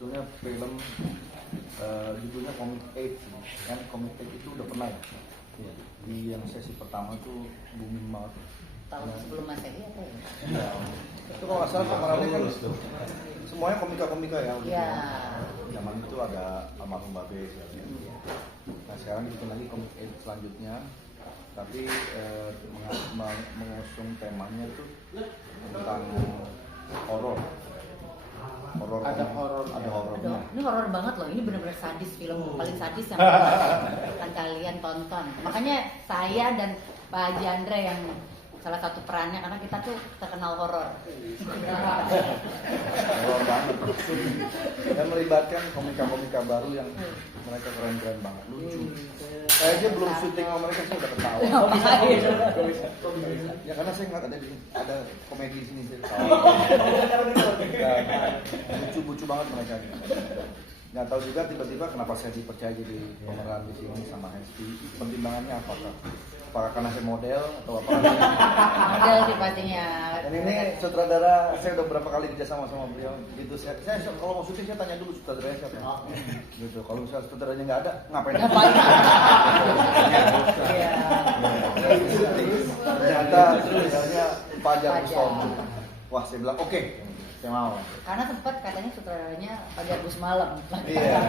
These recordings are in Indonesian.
Sebetulnya film judulnya Comic 8 kan. Comic 8 itu udah pernah ya? Di yang sesi pertama tuh booming banget. Tahun sebelum Masehi apa ya? Ya, itu kalau nggak salah pemerannya kan semuanya komika-komika ya. Iya. Zaman itu ada almarhum Babe. Nah sekarang dibikin lagi Comic 8 selanjutnya, tapi mengusung temanya tuh tentang horor. Ada horornya. Aduh, ini horor banget loh. Ini benar-benar sadis, film paling sadis yang akan kalian tonton. Makanya saya dan Pak Haji Andre yang salah satu perannya, karena kita tuh terkenal horor. Horor banget. Dan melibatkan komika-komika baru yang mereka keren-keren banget, lucu. Saya aja belum syuting sama mereka, saya udah ketawa. Ya karena saya nggak ada komedi di sini, saya ketawa. Lucu banget mereka. Nggak tahu juga tiba-tiba kenapa saya dipercaya jadi pemeran di sini sama Hesti. Pertimbangannya apakah karena saya model atau apa? Model sih pastinya. Dan ini sutradara, saya udah berapa kali kerja sama beliau. Gitu saya kalau mau syuting saya tanya dulu sutradaranya siapa. Gitu. Kalau misalnya sutradaranya nggak ada, ngapain? Iya. Ternyata sutradaranya Fajar Bustomi. Wah, saya bilang oke, saya mau. Karena sempat katanya sutradaranya Fajar Bus Malam. Iya.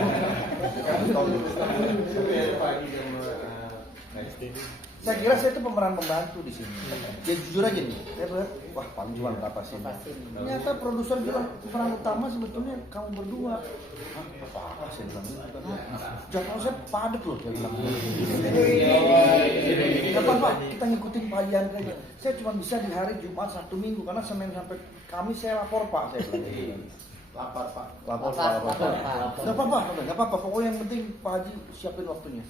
Saya kira saya itu pemeran pembantu di sini. Ya jujur aja nih, saya bilang, wah paling cuma berapa sih? Ternyata produser bilang pemeran utama sebetulnya kamu berdua. Hah, apa? Saya bilang gitu. Jadwal saya padat loh, saya bilang. Gak apa-apa, kita ngikutin Pak Haji Andre aja. Saya cuma bisa di hari Jumat, Sabtu, Minggu, karena Senin sampai Kamis saya lapor Pak, saya bilang. Lapor Pak. Gak apa-apa, pokoknya yang penting Pak Haji siapin waktunya.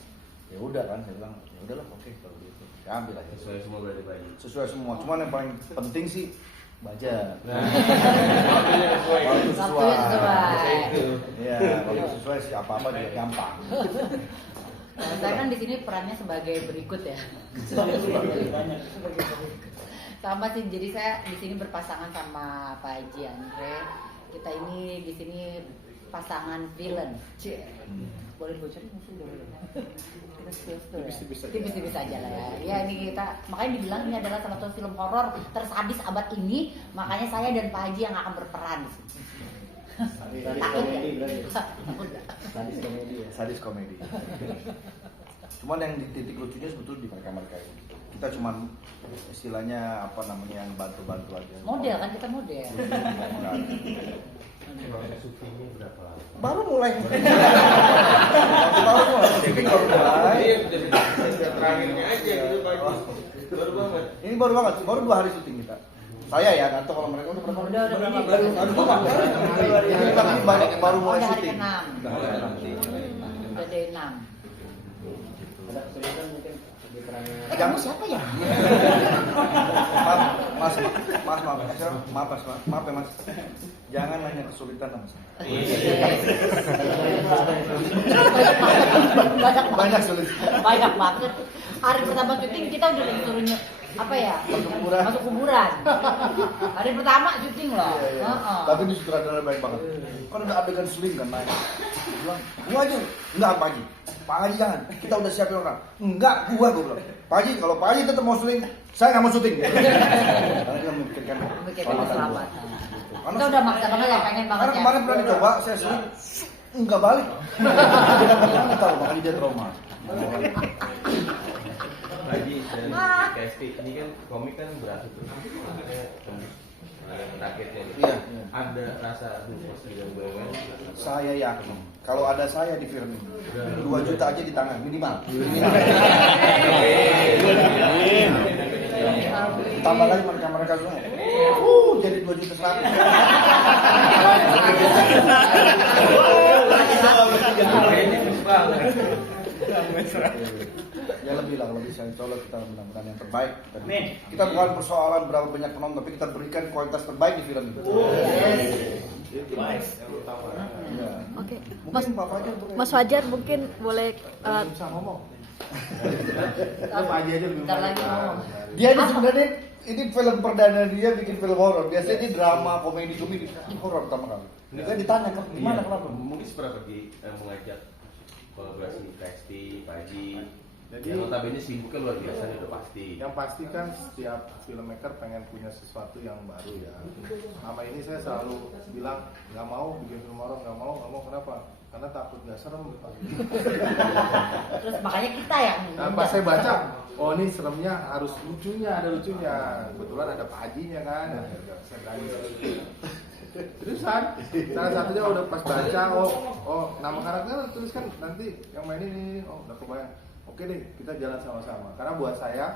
Ya udah kan, saya bilang ya udahlah, oke kalau gitu ya ambil aja. Sesuai semua berarti Pak Haji. Sesuai semua, cuman yang paling penting sih budget. Kalau itu sesuai. Ya kalau sesuai sih apa juga gampang. Nah, saya kan di sini perannya sebagai berikut ya. Sama sih, jadi saya di sini berpasangan sama Pak Haji Andre. Kita ini di sini pasangan villain. Boleh bocorin musuh dulu. Tipis-tipis aja lah ya. Ya ini kita makanya dibilang ini adalah salah satu film horor tersadis abad ini. Makanya saya dan Pak Haji yang akan berperan di sini. Takut nggak? Sadis komedi. Cuman yang di titik lucunya sebetulnya di mereka ini. Kita cuman istilahnya apa namanya yang bantu-bantu aja. Model kan, kita model. Syutingnya berapa lama? Baru mulai. Baru mulai. Terakhirnya aja gitu Pak. Baru banget. Ini baru banget, baru 2 hari syuting kita. Saya ya, atau kalau mereka udah berapa? Udah Ini baru mulai hari syuting. ke-6. Udah day 6. Ada kesulitan mungkin di perannya. Kamu siapa ya? Maaf ya Mas. Jangan nanya kesulitan sama saya. Banyak sulit. Banyak banget. Hari pertama syuting kita udah disuruhnya apa ya? Masuk kuburan. Hari pertama syuting loh. Iya. Tapi ini sutradara baik banget. Kan udah adegan seling kan naik. Dia bilang, gua aja. Enggak Pak Haji. Pak Haji jangan. Kita udah siapin orang. Enggak, gua bilang. Pak Haji, kalau Pak Haji tetap mau syuting, saya nggak mau syuting. Karena dia memikirkan keselamatan. Kita udah maksa banget ya, pengen banget karena ya. kemarin pernah dicoba, saya syuting, enggak balik. Dia tahu, makanya dia trauma. Haji dan Kesti ini kan komik kan berasal dari raketnya. Iya. Ada rasa dukus juga banget. Saya yakin kalau ada saya di film ini 2 juta aja di tangan minimal. Tambah lagi mereka semua. Jadi 2 juta 100. Ya lebih lah, lebih saya insya Allah kita mudah-mudahan yang terbaik. Kita bukan persoalan berapa banyak penonton, tapi kita berikan kualitas terbaik di film itu. Itu yang utama. Ya. Oke. Mungkin Pak Fajar boleh. Mas Fajar mungkin boleh Bisa ngomong. Apa aja lebih Bentar lagi ngomong. Dia ini sebenarnya ini film perdana dia bikin film horor. Biasanya dia drama, komedi, ini horor pertama kali. Ini kan ditanya gimana kenapa? Mungkin pernah pergi mengajak kolaborasi Kesti, Pak Haji. Jadi Yang notabene sibuknya luar biasa nih, udah pasti. yang pasti kan setiap filmmaker pengen punya sesuatu yang baru ya. Selama ini saya selalu bilang nggak mau bikin film horor, nggak mau kenapa? Karena takut nggak serem. Pak. Terus makanya kita yang Nah, pas saya baca, oh ini seremnya harus lucunya, ada lucunya. Kebetulan ada Pak Hajinya kan, saya berani. Terusan, salah satunya udah pas baca, oh nama karakter tuliskan nanti yang main ini, oh udah kebayang. Oke deh, kita jalan sama-sama. Karena buat saya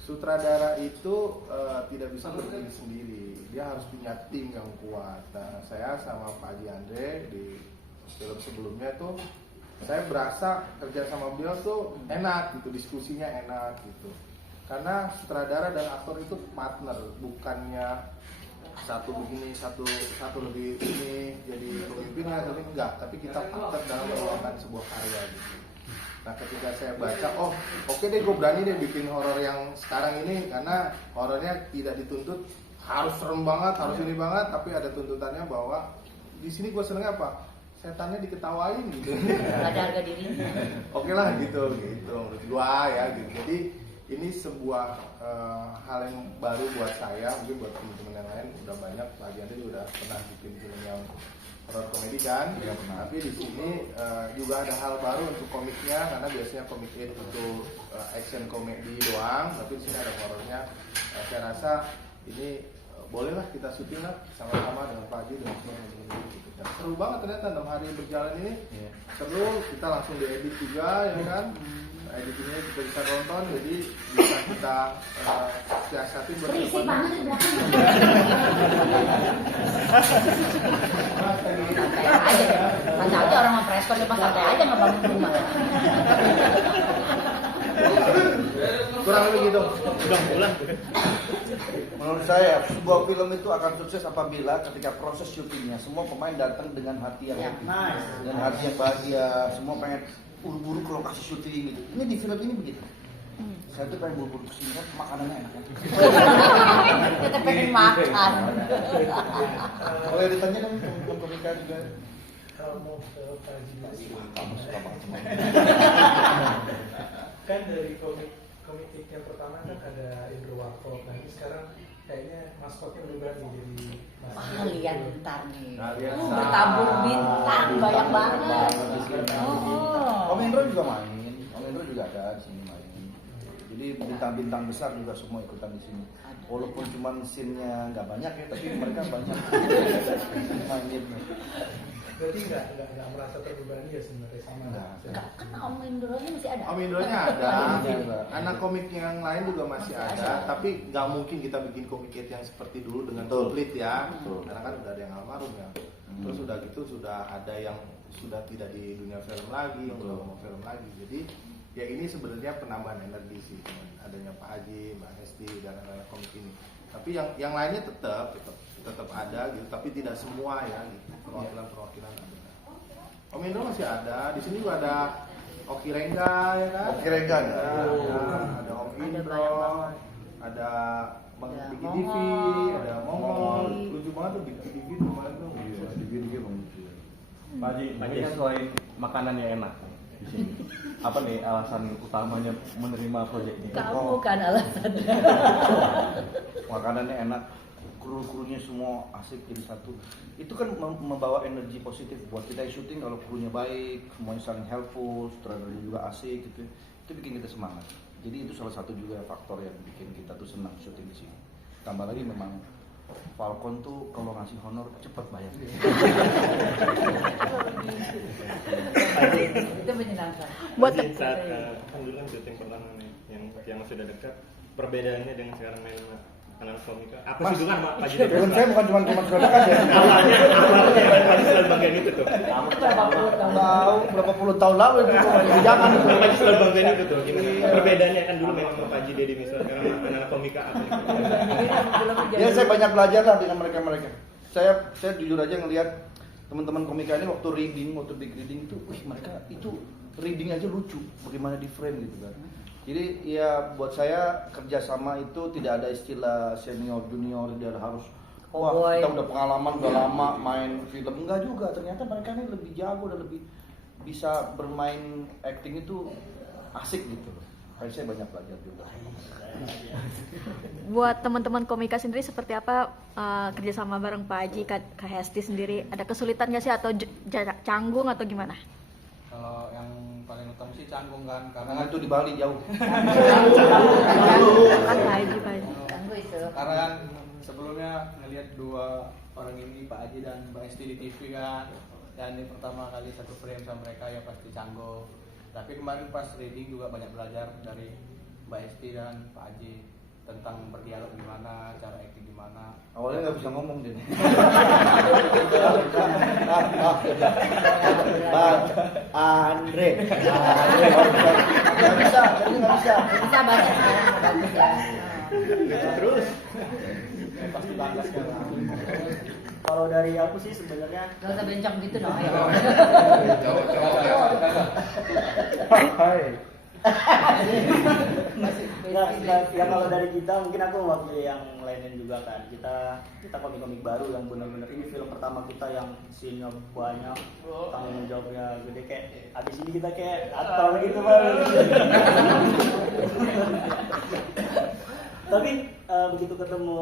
sutradara itu tidak bisa berdiri sendiri. Dia harus punya tim yang kuat. Nah, saya sama Pak Haji Andre di film sebelumnya tuh saya berasa kerja sama beliau tuh enak gitu, diskusinya enak gitu. Karena sutradara dan aktor itu partner, bukannya satu begini, satu lebih ini jadi pemimpinnya, tapi enggak. Tapi kita partner dalam melakukan sebuah karya gitu. Nah ketika saya baca, oh oke deh gue berani deh bikin horor yang sekarang ini karena horornya tidak dituntut harus serem banget, harus ini banget, tapi ada tuntutannya bahwa di sini gue seneng apa? Setannya diketawain gitu. nggak ada harga dirinya. Oke lah gitu menurut gua ya gitu. Jadi ini sebuah hal yang baru buat saya, mungkin buat teman-teman yang lain udah banyak. Lagi ada juga udah pernah bikin film yang horror komedi kan, tapi di sini juga ada hal baru untuk komiknya karena biasanya komik itu action komedi doang, tapi di sini ada horornya. Saya rasa ini bolehlah kita syuting lah sama-sama dengan Pak Haji dengan semua teman-teman gitu. Dan seru banget ternyata 6 hari berjalan ini. Seru, kita langsung diedit juga ya kan. Editingnya kita bisa nonton, jadi bisa kita siasatin buat Berisik banget di belakang. Santai aja orang mau preskon cuma santai aja ngebangun rumah. kurang lebih gitu. Menurut saya sebuah film itu akan sukses apabila ketika proses syutingnya semua pemain datang dengan hati yang happy, dengan hati yang bahagia, semua pengen buru-buru ke lokasi syuting gitu. Ini di film ini begitu. Saya tuh pengen buru-buru kesini kan makanannya enak. Kita pengen makan. Kalau ditanya kan teman komika juga. Kalau mau ke Haji Kamu suka banget semua. kan dari komik yang pertama kan ada Indro Warkop, nah ini sekarang kayaknya maskotnya berubah nih jadi Kalian bentar nih. Kalian Bertabur bintang banyak banget. Om Indro juga main. Om Indro juga ada di sini main. Jadi bintang-bintang besar juga semua ikutan di sini. Walaupun cuma scene-nya nggak banyak ya, tapi mereka banyak mainin. berarti nggak merasa terbebani ya sebenarnya sama. Kan Om Indro-nya masih ada. Om Indonya ada, anak komik yang lain juga masih ada, tapi nggak mungkin kita bikin komik yang seperti dulu dengan komplit ya, karena kan udah ada yang almarhum ya. Terus udah gitu sudah ada yang sudah tidak di dunia film lagi, udah mau film lagi. Jadi ya ini sebenarnya penambahan energi sih, dengan adanya Pak Haji, Mbak Hesti dan anak komik ini. Tapi yang lainnya tetap ada gitu, tapi tidak semua ya gitu. Perwakilan ada. Om Indro masih ada, di sini juga ada Oki Rengga ya kan? Oki Rengga ya. Ada Om Indro, ada Bang Diki Divi, ada Mongol. Lucu banget tuh Diki Divi kemarin tuh. Iya, di Bang. Pak Haji, ini kan selain makanan yang enak di sini, apa nih alasan utamanya menerima proyek ini? Kamu kan alasannya. Makanannya enak, kru-krunya semua asik jadi satu. Itu kan membawa energi positif buat kita yang syuting. Kalau krunya baik, semuanya saling helpful, sutradaranya juga asik gitu. Itu bikin kita semangat. Jadi itu salah satu juga faktor yang bikin kita tuh senang syuting di sini. Tambah lagi memang Falcon tuh kalau ngasih honor cepet bayar. Itu menyenangkan. Buat saat kan dulu kan syuting pertama nih yang sudah dekat, perbedaannya dengan sekarang main anak komika. Apa Mas, sih dulu kan Pak Haji film saya bukan cuma sedekah ya. awalnya Pak Haji selalu bagian itu tuh. Tahu berapa puluh tahun lalu itu jangan itu. Pak Haji selalu bagian itu tuh. Gimana? Perbedaannya kan dulu memang Pak Haji Deddy Miswar sekarang anak komika apa nih? Ya saya banyak belajar lah dengan mereka. Saya jujur aja ngelihat teman-teman komika ini waktu big reading itu, mereka itu reading aja lucu, bagaimana di frame gitu kan. Jadi ya buat saya kerjasama itu tidak ada istilah senior junior, dia harus wah kita udah pengalaman udah lama main film, enggak juga. Ternyata mereka ini lebih jago dan lebih bisa bermain acting itu asik gitu. Kayak saya banyak belajar juga. Buat teman-teman komika sendiri seperti apa kerjasama bareng Pak Haji, Kak Hesti sendiri? Ada kesulitan nggak sih atau canggung atau gimana? Kalau yang paling utama sih canggung kan, karena Itu di Bali jauh. Kan Pak Haji. Ganggu itu. karena kan sebelumnya ngelihat dua orang ini Pak Haji dan Mbak Esti di TV kan, dan ini pertama kali satu frame sama mereka ya pasti canggung. Tapi kemarin pas reading juga banyak belajar dari Mbak Esti dan Pak Haji tentang berdialog gimana, cara acting gimana. Awalnya nggak bisa ngomong dia. Bang Andre. Nggak bisa. Bisa baca sekarang bagus ya. Terus Pasti bangga sekarang. Kalau dari aku sih sebenarnya Gak usah bencong gitu dong, ayo. Hai. ya kalau dari kita mungkin aku mewakili yang lainnya juga kan. Kita komik-komik baru yang benar-benar ini film pertama kita yang scene-nya banyak, tanggung jawabnya gede, kayak abis ini kita kayak aktor gitu Bang. Tapi begitu ketemu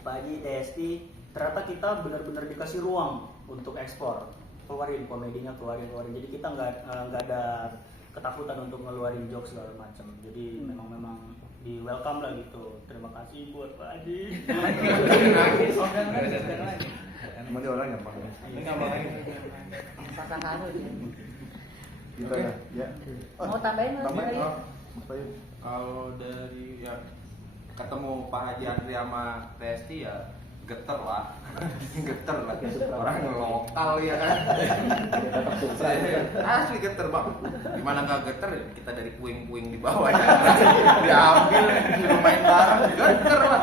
Pak Haji, Hesti, ternyata kita benar-benar dikasih ruang untuk ekspor, keluarin komedinya, keluarin. Jadi kita nggak ada ketakutan untuk ngeluarin jokes segala macam. Jadi memang di welcome lah gitu. Terima kasih buat Pak Haji. Emang dia orang yang pakai. Kakak Haru dia. Gitu ya. Ya. Mau tambahin lagi? Tambahin. Ayo. Kalau dari ya ketemu Pak Haji Andri sama Hesti ya geter lah. Orang lokal ya kan. Asli geter Bang. Gimana nggak geter? Kita dari puing-puing di bawah ya. Diambil, suruh main bareng, geter lah.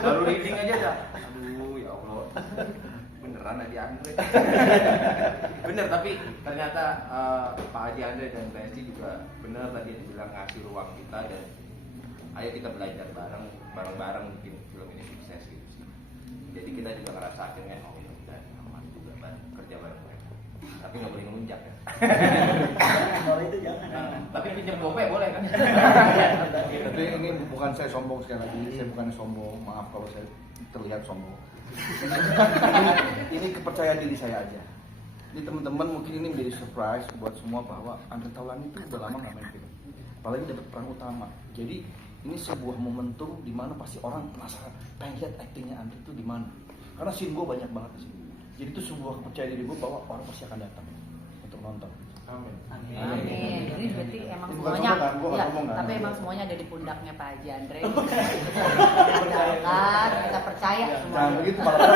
Baru reading aja dah. Aduh ya Allah. Beneran Haji Andre. Bener, tapi ternyata Pak Haji Andre dan Hesti juga bener tadi dibilang ngasih ruang kita, dan ayo kita belajar bareng-bareng bikin film ini sukses gitu sih. Jadi kita juga ngerasain kan, oh ini udah aman juga kerja bareng mereka. Tapi nggak boleh ngelunjak ya. Kalau itu jangan. Tapi pinjam gope boleh kan? Tapi ini bukan saya sombong sekali lagi, saya bukan sombong, maaf kalau saya terlihat sombong. Ini kepercayaan diri saya aja. Ini teman-teman mungkin ini menjadi surprise buat semua bahwa Andre Taulani itu udah lama nggak main film, apalagi dapat peran utama. Jadi ini sebuah momentum di mana pasti orang penasaran, pengen lihat aktingnya Andre itu di mana. Karena scene gue banyak banget di sini. Jadi itu sebuah kepercayaan diri gue bahwa orang pasti akan datang untuk nonton. Amin. Amin. Ini berarti emang Ini bukan semuanya, sombong kan? Gua nggak ya, sombong kan? tapi emang semuanya ada di pundaknya Pak Haji Andre. Kita percaya Jangan semuanya. begitu malah.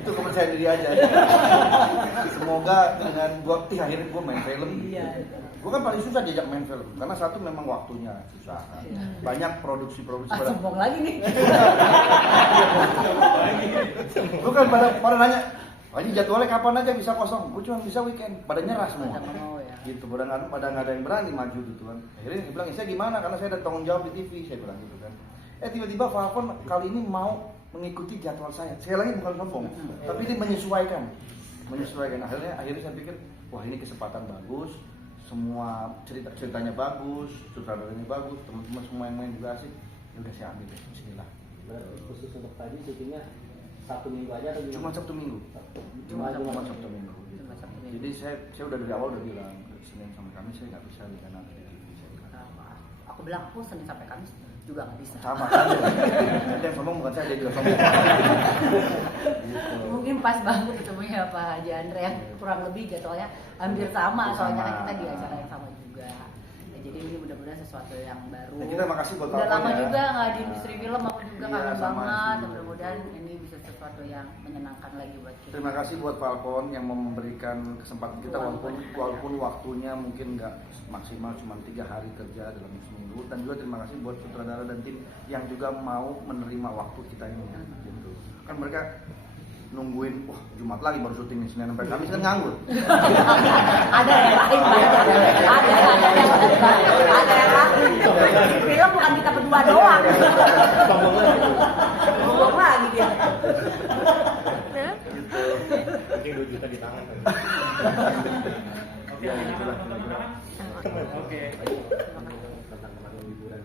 Itu kepercayaan diri aja. Semoga dengan gue, akhirnya gue main film. Gue kan paling susah diajak main film, karena satu memang waktunya susah. Banyak produksi-produksi. Sombong lagi nih. Lu kan pada nanya, Haji jadwalnya kapan aja bisa kosong? Gue cuma bisa weekend. Pada nyerah semua. Gitu, pada nggak ada yang berani maju gitu kan. Akhirnya dia bilang, saya gimana? Karena saya ada tanggung jawab di TV, saya bilang gitu kan. Tiba-tiba Falcon kali ini mau mengikuti jadwal saya. Saya lagi bukan sombong, tapi ini menyesuaikan. Akhirnya saya pikir, wah ini kesempatan bagus. Semua ceritanya bagus, sutradaranya bagus, teman-teman semua yang main juga asik. Ya udah saya ambil deh, bismillah. Khusus untuk tadi syutingnya Sabtu Minggu aja atau Cuma Sabtu Minggu. Cuma Sabtu Minggu. Jadi saya udah dari awal udah bilang Senin sampai Kamis saya nggak bisa di kanal di TV. Saya bilang. Aku bilang aku Senin sampai Kamis juga nggak bisa. Sama kan? Ada yang sombong bukan saya, dia juga sombong. Gitu. Mungkin pas banget ketemunya Pak Haji Andre yang kurang lebih jadwalnya hampir sama, soalnya kan kita di acara yang sama juga. Ya, jadi ini benar-benar mudah-mudahan sesuatu yang baru. Dan kita makasih buat udah Falcon lama ya. juga nggak di industri film, aku juga Iya, kangen sama banget. sih. Mudah-mudahan ini bisa sesuatu yang menyenangkan lagi buat kita. Terima kasih buat Falcon yang mau memberikan kesempatan kita walaupun waktunya mungkin nggak maksimal cuma 3 hari kerja dalam seminggu, dan juga terima kasih buat sutradara dan tim yang juga mau menerima waktu kita ini ya, gitu. Kan mereka nungguin Jumat lagi baru syuting Senin sampai Kamis kan nganggur. Ada yang lain, ada yang lain. Film bukan kita berdua doang. Ngomong lagi dia. Penting 2 juta di tangan. Oke, teman-teman. Oke. Tentang liburan.